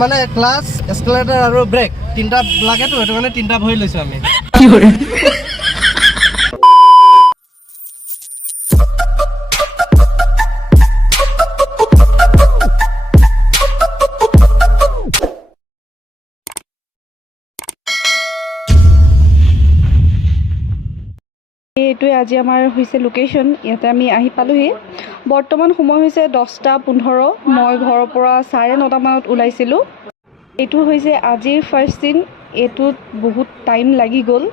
মানে class escalator আৰু brake তিনটা লাগেতো সেইটো কাৰণে তিনটা ভৰি লৈছো আমি কি কৰে এইটোৱে আজি আমাৰ হৈছে লোকেশ্যন ইয়াতে আমি আহি পালোহি বৰ্তমান সময় হৈছে 10:15 মই ঘৰৰ পৰা 9:30 মানত ওলাইছিলোঁ এইটো হৈছে আজিৰ ফাৰ্ষ্ট চিন এইটোত বহুত টাইম লাগি গ'ল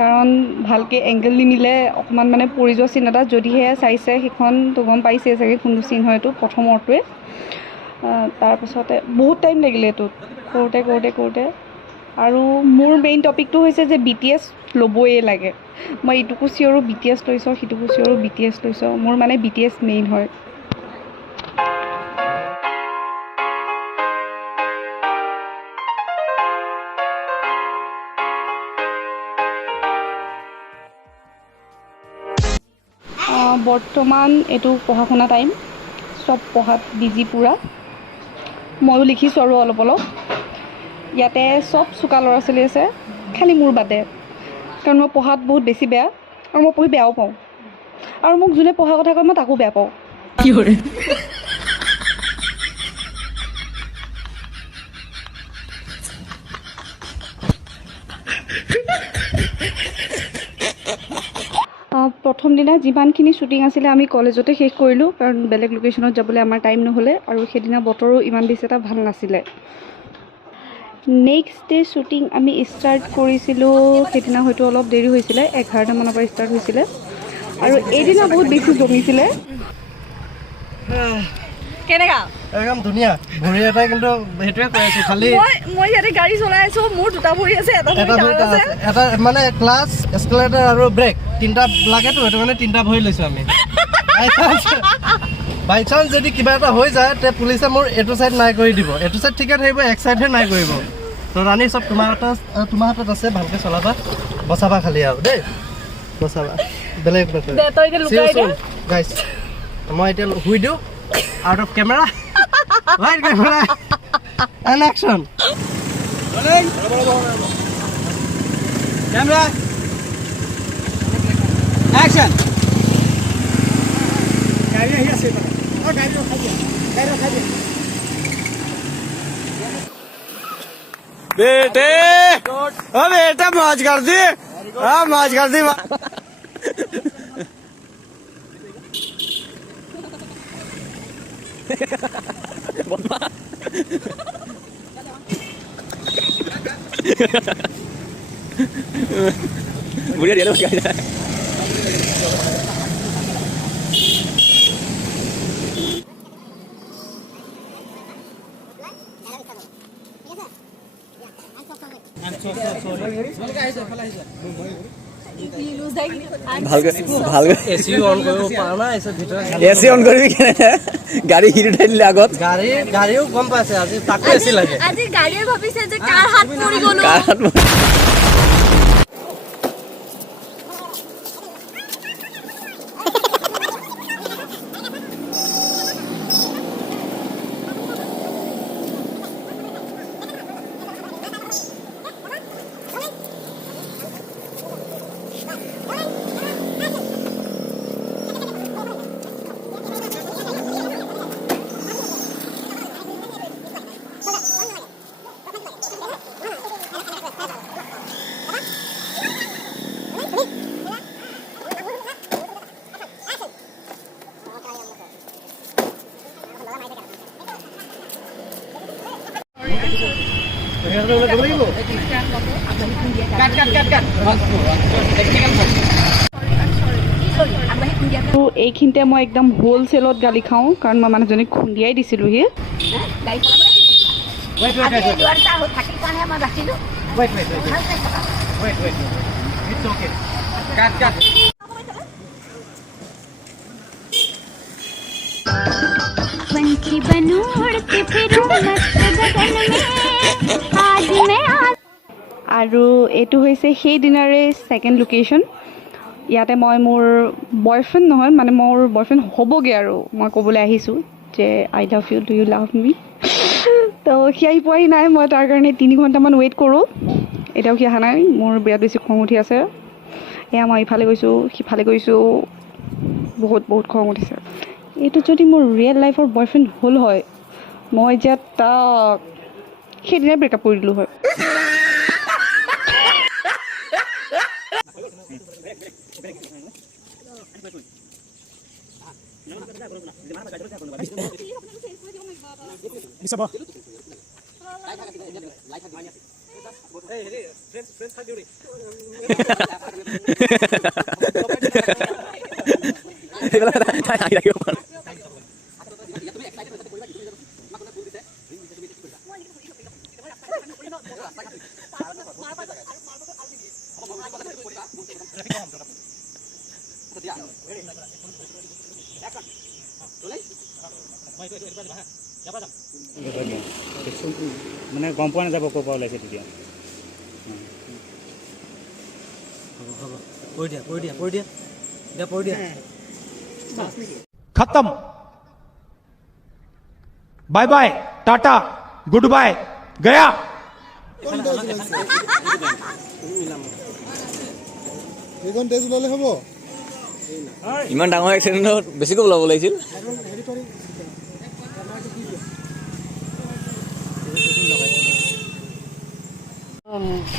কাৰণ ভালকৈ এংগল নিমিলে অকণমান মানে পৰি যোৱা চিন এটা যদিহে চাইছে সেইখন তো গম পাইছে চাগে কোনটো চিন হয় এইটো প্ৰথমৰটোৱে তাৰপাছতে বহুত টাইম লাগিলে এইটোত কৰোঁতে আৰু মোৰ মেইন টপিকটো হৈছে যে BTS ল'বই লাগে মই ইটোকো চিঞৰো BTS লৈছোঁ সিটোকো চিঞৰো BTS লৈছোঁ মোৰ মানে BTS মেইন হয় বৰ্তমান এইটো পঢ়া শুনা টাইম চব পঢ়াত বিজি পূৰা ময়ো লিখিছোঁ আৰু অলপ ইয়াতে চব চোকা ল'ৰা ছোৱালী আছে খালি মোৰ বাদে কাৰণ মই পঢ়াত বহুত বেছি বেয়া আৰু মই পঢ়ি বেয়াও পাওঁ আৰু মোক যোনে পঢ়া কথা কয় মই তাকো বেয়া পাওঁ কি কৰে প্ৰথম দিনা যিমানখিনি শ্বুটিং আছিলে আমি কলেজতে শেষ কৰিলোঁ কাৰণ বেলেগ লোকেশ্যনত যাবলৈ আমাৰ টাইম নহ'লে আৰু সেইদিনা বতৰো ইমান বেছি এটা ভাল নাছিলে নেক্সট ডে শ্বুটিং আমি ষ্টাৰ্ট কৰিছিলোঁ সেইদিনা হয়তো অলপ দেৰি হৈছিলে 11টা মানৰ পৰা ষ্টাৰ্ট হৈছিলে আৰু এইদিনা বহুত বেছি জমিছিলে কেনেকা একদম ধুনীয়া ভৰি এটাই কিন্তু সেইটোৱে কৈ আছো খালি মই ইয়াতে গাড়ী চলাই আছো মোৰ দুটা ভৰি আছে এটা মানে ক্লাছ এস্কেলেটৰ আৰু ব্ৰেক তিনটা লাগেতো সেইটো কাৰণে তিনটা ভৰি লৈছো আমি বাই চান্স যদি কিবা এটা হৈ যায় তে পুলিচে মোৰ এইটো চাইড নাই কৰি দিব এইটো চাইড ঠিকে থাকিব এক চাইডহে নাই কৰিব তো ৰাণী চব তোমাৰ হাতত আছে ভালকৈ চলাবা বচাবা খালি আৰু দেই বচাবা বেলেগ গাইছ মই এতিয়া শুই দিওঁ out of camera right camera and action rolling camera action गाड़ी ही আছে ও गाड़ी रखा दिया बेटे ओ बेटा मौज कर दी हां मौज कर दी Buria dia lagi. ভালকে এসি অন কৰিব পাৰা না এসি ভিতৰত এসি অন কৰিবি কেনে গাড়ী হিট উঠাই দিলে আগত গাড়ীও গম পাইছে আজি তাকো এসি লাগে আজি গাড়ীয়ে ভাবিছে যে কাৰ হাত পৰি গলো এইখিনিতে মই একদম হোলচেলত গালি খাওঁ কাৰণ মই মানুহজনীক খুন্দিয়াই দিছিলোহি पंछी बनूं उड़ के फिरूं मस्त गगन में आज मैं আৰু এইটো হৈছে সেই দিনাৰে ছেকেণ্ড লোকেশ্যন ইয়াতে মই মোৰ বয়ফ্ৰেণ্ড নহয় মানে মোৰ বয়ফ্ৰেণ্ড হ'বগৈ আৰু মই ক'বলৈ আহিছোঁ যে I love you do you love me তো সি আহি পোৱাহি নাই মই তাৰ কাৰণে 3 ঘণ্টামান ৱেইট কৰোঁ এতিয়াও সি অহা নাই মোৰ বিৰাট বেছি খং উঠি আছে এয়া মই ইফালে গৈছোঁ সিফালে গৈছোঁ বহুত খং উঠিছে এইটো যদি মোৰ ৰিয়েল লাইফৰ বয়ফ্ৰেণ্ড হ'ল হয় মই এতিয়া তাক সেইদিনাই ব্ৰেকআপ কৰি দিলোঁ হয় মানে গম পোৱা নাযাব ক'ৰ পৰা ওলাইছে তেতিয়া खत्म bye bye tata goodbye गया ইমান ডাঙৰ এক্সিডেণ্টত বেছিকৈ ওলাব লাগিছিল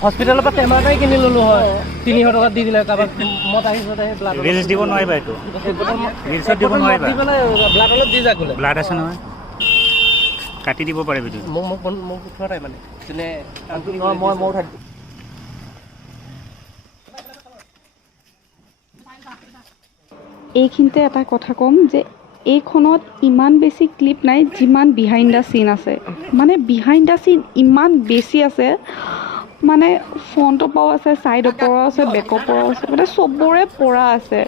হস্পিটেলৰ পৰা টেমা এটাই কিনি ল'লোঁ হয় 300 টকা দি দিলে কাৰোবাক মত আহিছে ব্লাড ৰিলছ দিব নোৱাৰিবা এইটো ৰিলছত দিব নোৱাৰিবা ব্লাড অলপ দি যাক বোলে ব্লাড আছে নহয় কাটি দিব পাৰে ভিডিঅ' মোক উঠোৱা নাই মানে যেনে মই উঠাই দিম এইখিনিতে এটা কথা ক'ম যে এইখনত ইমান বেছি ক্লিপ নাই যিমান বিহাইণ্ড দ্য চিন আছে মানে বিহাইণ্ড দ্য চিন ইমান বেছি আছে মানে ফ্ৰণ্টৰ পৰাও আছে ছাইডৰ পৰাও আছে বেকৰ পৰাও আছে মানে চবৰে পৰা আছে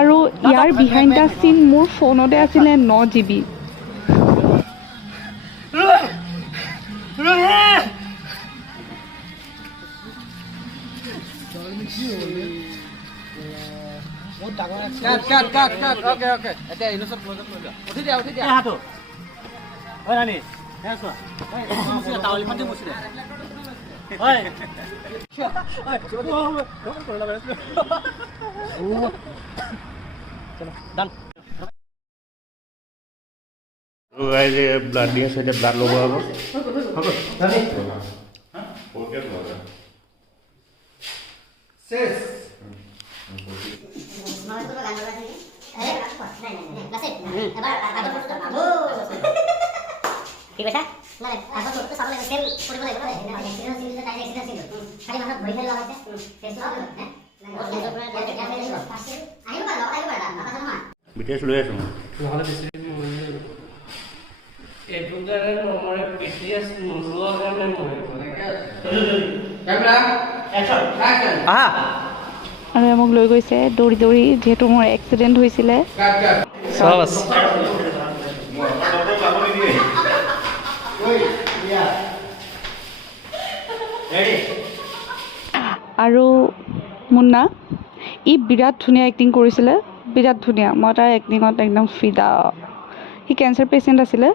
আৰু ইয়াৰ বিহাইণ্ড দ্য চিন মোৰ ফোনতে আছিলে 9 GB ব্লাড দি আছে এতিয়া ব্লাড ল'ব হ'ব কি কৈছা নাই আগত ফটো চাব লাগে সেল কৰিব লাগিব না এক্সিডেন্ট চিন তাই এক্সিডেন্ট চিন খালি মানুহ ভৰি ফেল লগাইছে ফেস লগাব হে আহিব পাৰা নাপাছা নহয় বিটেছ লৈ আছো নহলে বেছি এইটো কাৰণে নমৰে পিটিএছ নোলোৱা কাৰণে মৰে কেমেৰা একচন আহা আৰু মোক লৈ গৈছে দৌৰি দৌৰি যেহেতু মোৰ এক্সিডেণ্ট হৈছিলে সব আছে আৰু মুন্না ই বিৰাট ধুনীয়া এক্টিং কৰিছিলে বিৰাট ধুনীয়া মই তাৰ এক্টিঙত একদম ফিদা সি কেঞ্চাৰ পেচেণ্ট আছিলে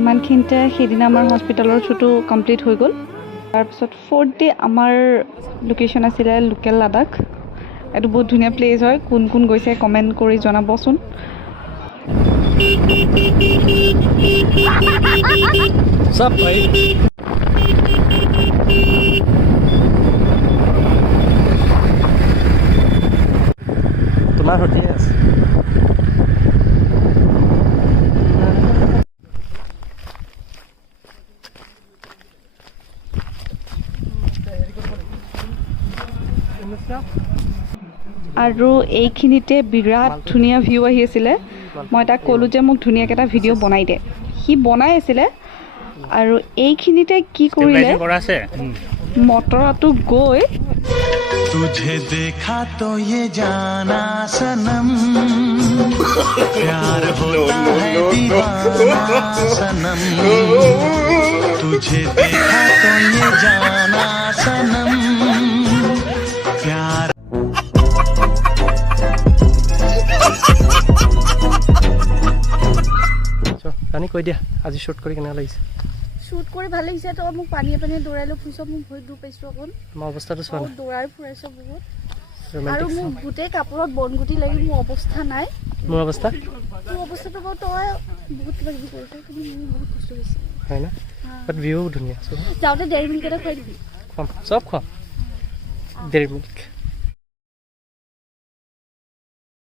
ইমানখিনিতে সেইদিনা আমাৰ হস্পিটেলৰ শ্বুটো কমপ্লিট হৈ গ'ল তাৰপিছত 4th ডে আমাৰ লোকেশ্যন আছিলে লোকেল লাডাখ এইটো বহুত ধুনীয়া প্লেচ হয় কোন কোন গৈছে কমেণ্ট কৰি জনাবচোন সব ভাই তোমাৰ সৈতে আছে আৰু এইখিনিতে বিৰাট ধুনীয়া ভিউ আহি আছিলে মই তাক ক'লোঁ যে মোক ধুনীয়াকৈ এটা ভিডিঅ' বনাই দে সি বনাই আছিলে আৰু এইখিনিতে কি কৰিলে ষ্টেবিলাইজিং কৰা আছে মটৰাটো গৈ तुझे देखा तो ये जाना सनम प्यार होता है दीवाना सनम तुझे देखा तो ये जाना सनम प्यार ৰাণী কৈ দিয়া আজি শ্বুট কৰি কেনেকুৱা লাগিছে শ্বুট কৰি ভাল লাগিছে তো মোক পানীয়ে দৌৰাইলৈ ফুৰিছোঁ মোক ভৰিত দুখ পাইছোঁ অকণ তোমাৰ অৱস্থাটো চোৱা নাই দৌৰাই ফুৰাইছোঁ বহুত আৰু ৰোমেণ্টিক মোৰ গোটেই কাপোৰত বনগুটি লাগি মোৰ অৱস্থা নাই মোৰ অৱস্থা মোৰ অৱস্থাটো বাৰু তই বহুত কিবা কিবি কৰিছ কিন্তু মোৰ বহুত কষ্ট হৈছে হয় না বাট ভিউ ধুনীয়া যাওঁতে ডেইৰী মিল্ক এটা খুৱাই দিবি খুৱাম চব খুৱাম ডেইৰী মিল্ক